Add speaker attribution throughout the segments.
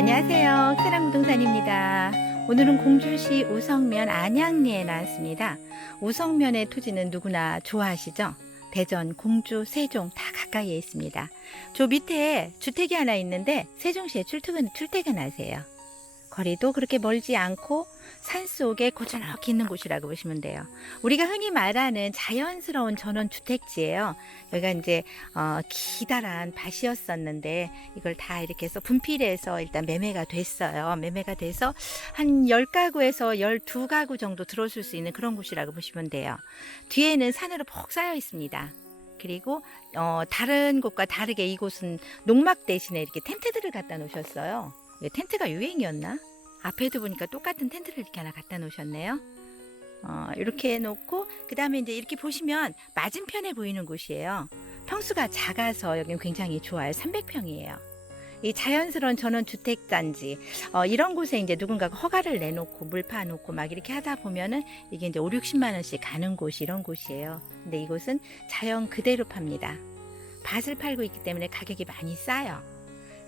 Speaker 1: 안녕하세요. 세랑부동산입니다. 오늘은 공주시 우성면 안양리에 나왔습니다. 우성면의 토지는 누구나 좋아하시죠? 대전, 공주, 세종 다 가까이에 있습니다. 저 밑에 주택이 하나 있는데 세종시에 출퇴근, 출퇴근하세요. 거리도 그렇게 멀지 않고 산 속에 고즈넉히 있는 곳이라고 보시면 돼요. 우리가 흔히 말하는 자연스러운 전원 주택지예요. 여기가 이제 어, 기다란 밭이었었는데 이걸 다 이렇게 해서 분필해서 일단 매매가 됐어요. 매매가 돼서 한 10가구에서 12가구 정도 들어올 수 있는 그런 곳이라고 보시면 돼요. 뒤에는 산으로 푹 쌓여 있습니다. 그리고 어, 다른 곳과 다르게 이곳은 농막 대신에 이렇게 텐트들을 갖다 놓으셨어요. 왜 텐트가 유행이었나? 앞에도 보니까 똑같은 텐트를 이렇게 하나 갖다 놓으셨네요. 어, 이렇게 해놓고 그 다음에 이제 이렇게 보시면 맞은편에 보이는 곳이에요. 평수가 작아서 여기는 굉장히 좋아요. 300평이에요. 이 자연스러운 전원 주택 단지 어, 이런 곳에 이제 누군가가 허가를 내놓고 물 파놓고 막 이렇게 하다 보면은 이게 이제 5, 60만 원씩 가는 곳이 이런 곳이에요. 근데 이곳은 자연 그대로 팝니다. 밭을 팔고 있기 때문에 가격이 많이 싸요.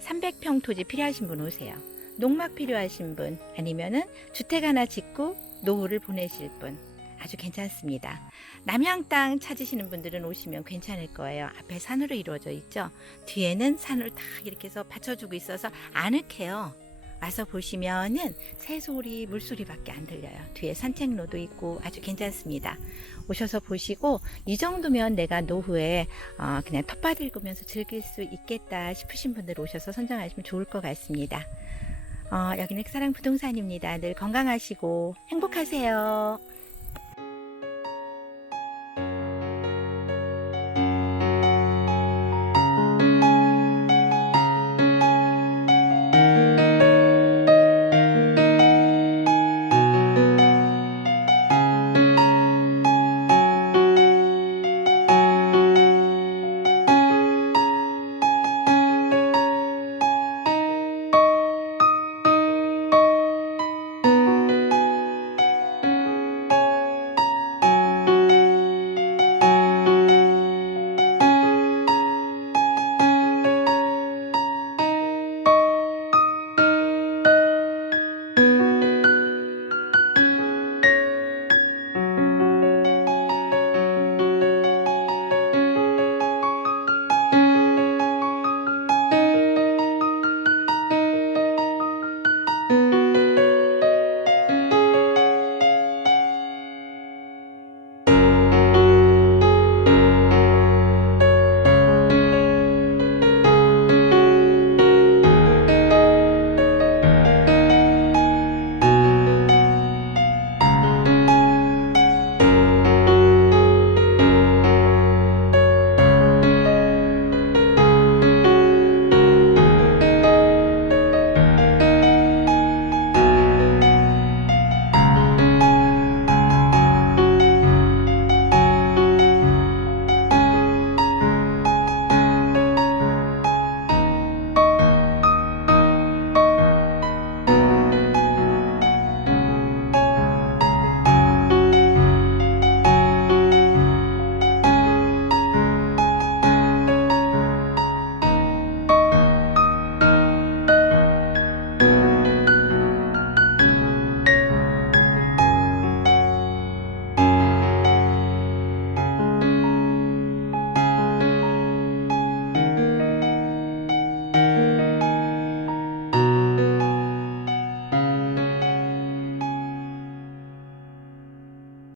Speaker 1: 300평 토지 필요하신 분 오세요. 농막 필요하신 분 아니면은 주택 하나 짓고 노후를 보내실 분 아주 괜찮습니다. 남양 땅 찾으시는 분들은 오시면 괜찮을 거예요. 앞에 산으로 이루어져 있죠. 뒤에는 산을 다 이렇게 해서 받쳐주고 있어서 아늑해요. 와서 보시면은 새소리, 물소리밖에 안 들려요. 뒤에 산책로도 있고 아주 괜찮습니다. 오셔서 보시고 이 정도면 내가 노후에 어, 그냥 텃밭 읽으면서 즐길 수 있겠다 싶으신 분들 오셔서 선정하시면 좋을 것 같습니다. 어, 여기는 사랑 부동산입니다. 늘 건강하시고 행복하세요.